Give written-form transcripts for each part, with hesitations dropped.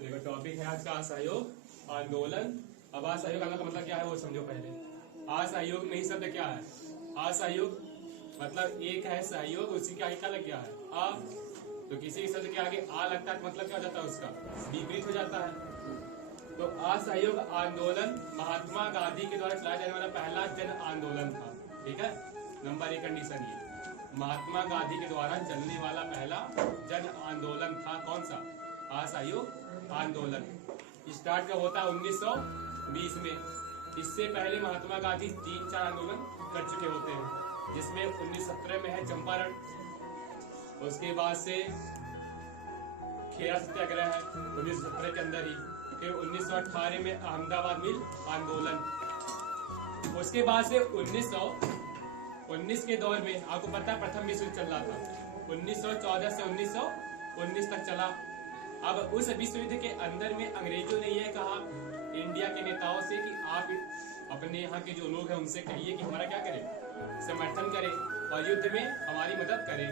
तो देखो टॉपिक है आज का असहयोग आंदोलन। अब असहयोग आंदोलन का मतलब क्या है वो समझो पहले। असहयोग में ही शब्द क्या है? असहयोग मतलब एक है सहयोग, उसी के आगे क्या लग गया है आ। तो किसी शब्द के आगे आ लगता है तो मतलब क्या हो जाता है, उसका विपरीत हो जाता है। तो असहयोग आंदोलन महात्मा गांधी के द्वारा चलाया जाने वाला पहला जन आंदोलन था। ठीक है, नंबर 1 कंडीशन ये महात्मा गांधी के द्वारा चलने वाला पहला जन आंदोलन था। कौन सा? असहयोग आंदोलन। स्टार्ट कब होता है? 1920 में। इससे पहले महात्मा गांधी 3-4 आंदोलन कर चुके होते हैं, जिसमें 1917 में है चंपारण, उसके बाद से खेरा सत्याग्रह है 1917 के अंदर ही, फिर 1918 में अहमदाबाद मिल आंदोलन, उसके बाद से 1919 के दौर में आपको पता है प्रथम विश्व युद्ध चल रहा था। 1914 से 1919 तक चला। अब उस विश्व युद्ध के अंदर में अंग्रेजों ने यह कहा इंडिया के नेताओं से कि आप अपने यहाँ के जो लोग हैं उनसे कहिए कि हमारा क्या करें, समर्थन करें और युद्ध में हमारी मदद करें।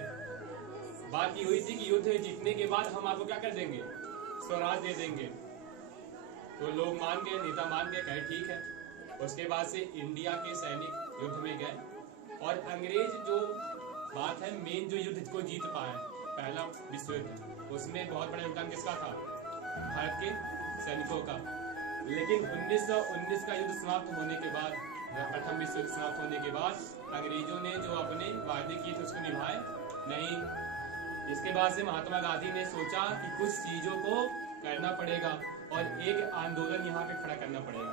बात ये हुई थी कि युद्ध जीतने के बाद हम आपको क्या कर देंगे, स्वराज दे देंगे। तो लोग मान गए, नेता मान गए, कहे ठीक है। उसके बाद से इंडिया के सैनिक युद्ध में गए और अंग्रेज जो बात है मेन जो युद्ध को जीत पाए पहला विश्व युद्ध, उसमें बहुत बड़ा योगदान किसका था? भारत के सैनिकों का। लेकिन 1919 का युद्ध समाप्त होने के बाद, प्रथम विश्व युद्ध समाप्त होने के बाद अंग्रेजों ने जो अपने वायदे किए थे उसको निभाए नहीं। इसके बाद से महात्मा गांधी ने सोचा कि कुछ चीजों को करना पड़ेगा और एक आंदोलन यहाँ पे खड़ा करना पड़ेगा।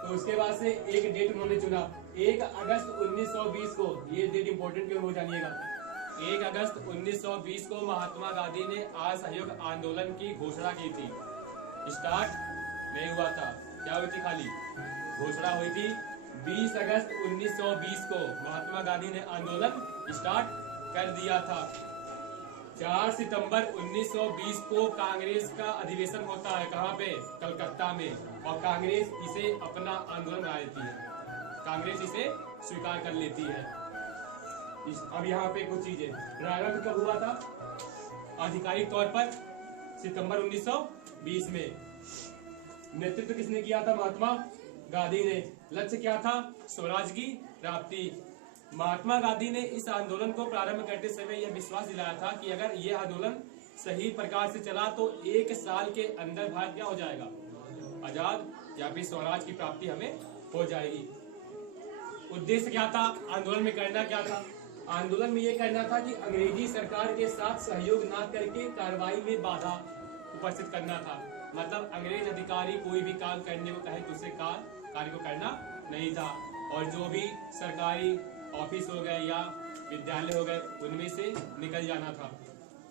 तो उसके बाद से एक डेट उन्होंने चुना, 1 अगस्त 1920 को। ये डेट इंपॉर्टेंट क्यों हो जानिएगा। 1 अगस्त 1920 को महात्मा गांधी ने असहयोग आंदोलन की घोषणा की थी। स्टार्ट नहीं हुआ था, क्या हुई थी, खाली घोषणा हुई थी। 20 अगस्त 1920 को महात्मा गांधी ने आंदोलन स्टार्ट कर दिया था। 4 सितंबर 1920 को कांग्रेस का अधिवेशन होता है, कहाँ पे? कलकत्ता में। और कांग्रेस इसे अपना आंदोलन बना लेती है, कांग्रेस इसे स्वीकार कर लेती है। अब यहाँ पे कुछ चीजें, प्रारंभ कब हुआ था आधिकारिक तौर पर? सितंबर 1920 में। नेतृत्व किसने किया था? महात्मा गांधी ने। लक्ष्य क्या था? स्वराज की प्राप्ति। महात्मा गांधी ने इस आंदोलन को प्रारंभ करते समय यह विश्वास दिलाया था कि अगर यह आंदोलन सही प्रकार से चला तो 1 साल के अंदर भारत क्या हो जाएगा, आजाद, या फिर स्वराज की प्राप्ति हमें हो जाएगी। उद्देश्य क्या था आंदोलन में? करना क्या था आंदोलन में? यह करना था कि अंग्रेजी सरकार के साथ सहयोग ना करके कार्रवाई में बाधा उपस्थित करना था। मतलब अंग्रेज अधिकारी कोई भी काम करने को कहे तो उसे कार्य को करना नहीं था, और जो भी सरकारी ऑफिस हो गए या विद्यालय हो गए उनमें से निकल जाना था।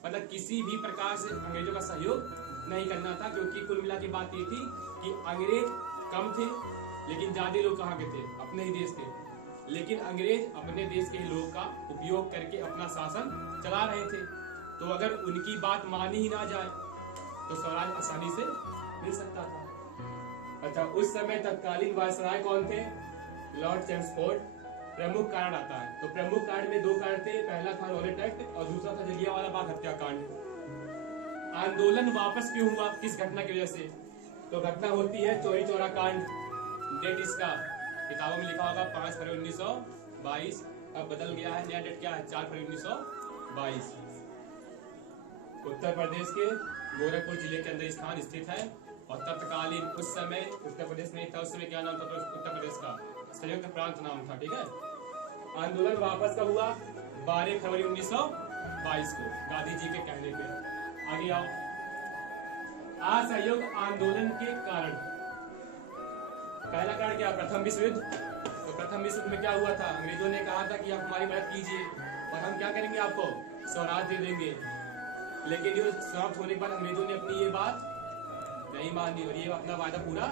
मतलब किसी भी प्रकार से अंग्रेजों का सहयोग नहीं करना था, क्योंकि कुल मिला की बात ये थी कि अंग्रेज कम थे लेकिन ज्यादा लोग कहाँ के थे? अपने ही देश के। लेकिन अंग्रेज अपने देश के लोग का उपयोग करके अपना शासन चला रहे थे। तो अगर उनकी बात मानी ही ना जाए तो स्वराज आसानी से मिल सकता था। अच्छा, उस समय तत्कालीन वायसराय कौन थे? Lord Chelmsford. प्रमुख कारण आता है, तो प्रमुख कारण में 2 कारण थे। पहला था रॉलेट एक्ट और दूसरा था जलियांवाला बाग हत्याकांड। आंदोलन वापस क्यों हुआ, किस घटना की वजह से? तो घटना होती है चौरी चौरा कांड। डेट इसका किताबों में लिखा होगा 5 फरवरी 1922। अब बदल गया है, नया डेट क्या है? 4 फरवरी 1922। उत्तर प्रदेश के गोरखपुर जिले के अंदर स्थान स्थित है। और तत्कालीन उस समय उत्तर प्रदेश नहीं था, उस समय क्या नाम था उत्तर प्रदेश का? संयुक्त प्रांत नाम था। ठीक है। आंदोलन वापस कब हुआ? 12 फरवरी 1922 को, गांधी जी के कहने पे। आगे आओ। असहयोग आंदोलन के कारण, पहला कारण क्या? प्रथम विश्व युद्ध। तो प्रथम विश्व युद्ध में क्या हुआ था? अंग्रेजों ने कहा था कि आप हमारी मदद कीजिए और हम क्या करेंगे, आपको स्वराज दे देंगे। लेकिन युद्ध समाप्त होने के बाद अंग्रेजों ने अपनी ये बात नहीं मानी और ये अपना वादा पूरा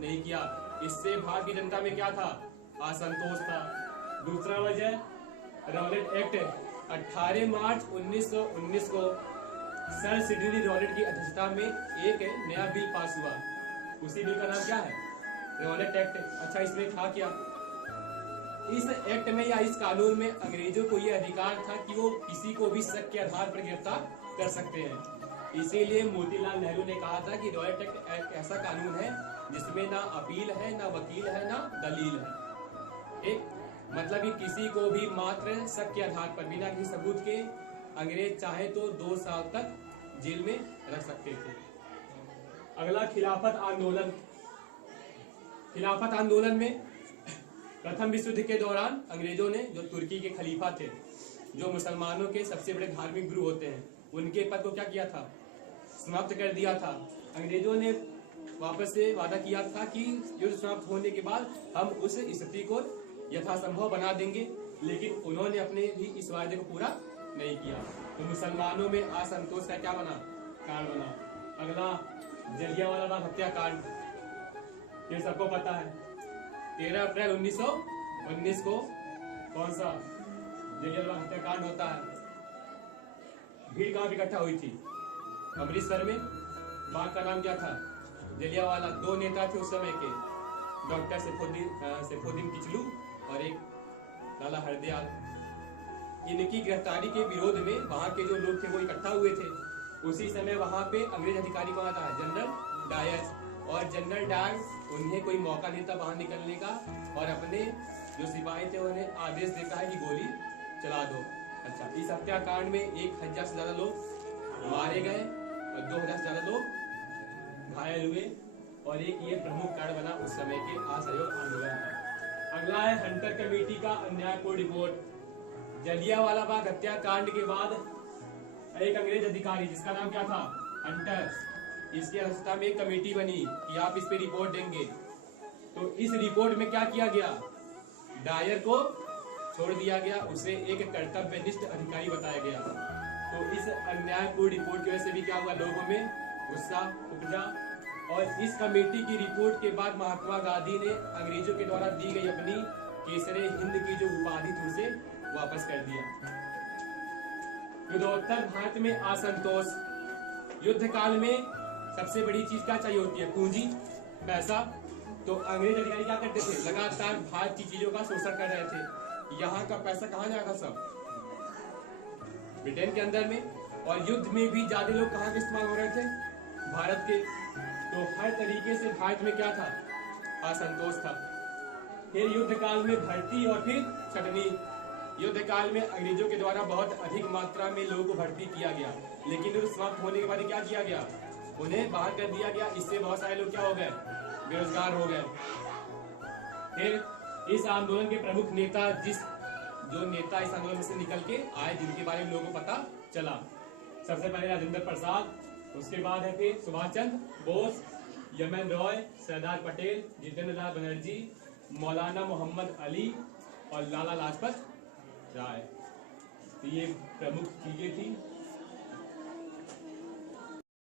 नहीं किया। इससे भारत की जनता में क्या था? असंतोष था। दूसरा वजह रॉलेट एक्ट। 18 मार्च 1919 को सर सिडनी रॉलेट की अध्यक्षता में एक नया बिल पास हुआ। उसी बिल का नाम क्या है? Rowlatt act. अच्छा, इसमें था क्या? इस एक्ट में या इस कानून में अंग्रेजों को यह अधिकार था कि वो किसी को भी शक के आधार पर गिरफ्तार कर सकते हैं। इसीलिए मोतीलाल नेहरू ने कहा था कि रॉयट एक्ट एक ऐसा कानून है जिसमें ना अपील है, ना वकील है, ना दलील है। एक मतलब कि किसी को भी मात्र शक के आधार पर बिना किसी सबूत के अंग्रेज चाहे तो 2 साल तक जेल में रख सकते थे। अगला खिलाफत आंदोलन। खिलाफत आंदोलन में प्रथम विश्व युद्ध के दौरान अंग्रेजों ने जो तुर्की के खलीफा थे, जो मुसलमानों के सबसे बड़े धार्मिक गुरु होते हैं, उनके पद को क्या किया था? समाप्त कर दिया था। अंग्रेजों ने वापस से वादा किया था कि युद्ध समाप्त होने के बाद हम उस स्थिति को यथासंभव बना देंगे, लेकिन उन्होंने अपने भी इस वादे को पूरा नहीं किया। तो मुसलमानों में असंतोष का क्या बना? कारण बना। अगला जलियांवाला बाग हत्याकांड, ये सबको पता है। 13 अप्रैल 1919 को कौन सा जलियांवाला बाग हत्याकांड होता है? भीड़ कहाँ इकट्ठा हुई थी? अमृतसर में। बाग का नाम क्या था? जलियांवाला। 2 नेता थे उस समय के, डॉक्टर सैफुद्दीन किचलू और एक लाला हरदयाल। इनकी गिरफ्तारी के विरोध में वहां के जो लोग थे वो इकट्ठा हुए थे। उसी समय वहां पे अंग्रेज अधिकारी कौन था? General Dyer. और जनरल डायर उन्हें कोई मौका नहीं था बाहर निकलने का, और अपने जो सिपाही थे उन्हें आदेश देता है कि गोली चला दो। अच्छा, इस हत्याकांड में 1000 से ज्यादा लोग मारे गए और 2000 से ज्यादा लोग घायल हुए, और एक ये प्रमुख कारण बना उस समय के असहयोग आंदोलन का। अगला है हंटर कमेटी का अन्यायपूर्ण रिपोर्ट। जलियांवाला बाग हत्याकांड के बाद एक अंग्रेज अधिकारी जिसका नाम क्या था? हंटर, इसकी अध्यक्षता में एक कमेटी बनी कि आप इस पे रिपोर्ट देंगे। तो इस रिपोर्ट में क्या किया गया? डायर को छोड़ दिया गया, उसे एक कर्तव्यनिष्ठ अधिकारी बताया गया। तो इस अन्यायपूर्ण रिपोर्ट की वजह से भी क्या हुआ? लोगों में गुस्सा उपजा, और इस कमेटी की रिपोर्ट के बाद महात्मा गांधी ने अंग्रेजों के द्वारा दी गई अपनी केसरे हिंद की जो उपाधि थी उसे वापस कर दिया। युद्धोत्तर भारत में असंतोष। युद्ध काल में सबसे बड़ी चीज क्या चाहिए होती है? पूंजी, पैसा। तो अंग्रेज अधिकारी क्या करते थे? लगातार भारत की चीजों का शोषण कर रहे थे। यहाँ का पैसा कहाँ जाएगा? सब ब्रिटेन के अंदर में। और युद्ध में भी ज्यादा लोग कहाँ के इस्तेमाल हो रहे थे? भारत के। तो हर तरीके से भारत में क्या था? असंतोष था। फिर युद्ध काल में भर्ती और फिर छटनी। युद्ध काल में अंग्रेजों के द्वारा बहुत अधिक मात्रा में लोगों को भर्ती किया गया, लेकिन युद्ध समाप्त होने के बाद क्या किया गया? उन्हें बाहर कर दिया गया। इससे बहुत सारे लोग क्या हो गए? बेरोजगार हो गए। फिर इस आंदोलन के प्रमुख नेता जो नेता इस आंदोलन से निकल के आए, जिनके बारे में लोगों को पता चला, सबसे पहले राजेंद्र प्रसाद, उसके बाद है फिर सुभाष चंद्र बोस, यमन रॉय, सरदार पटेल, जितेंद्र लाल बनर्जी, मौलाना मोहम्मद अली और लाला लाजपत राय। तो ये प्रमुख चीजें थी।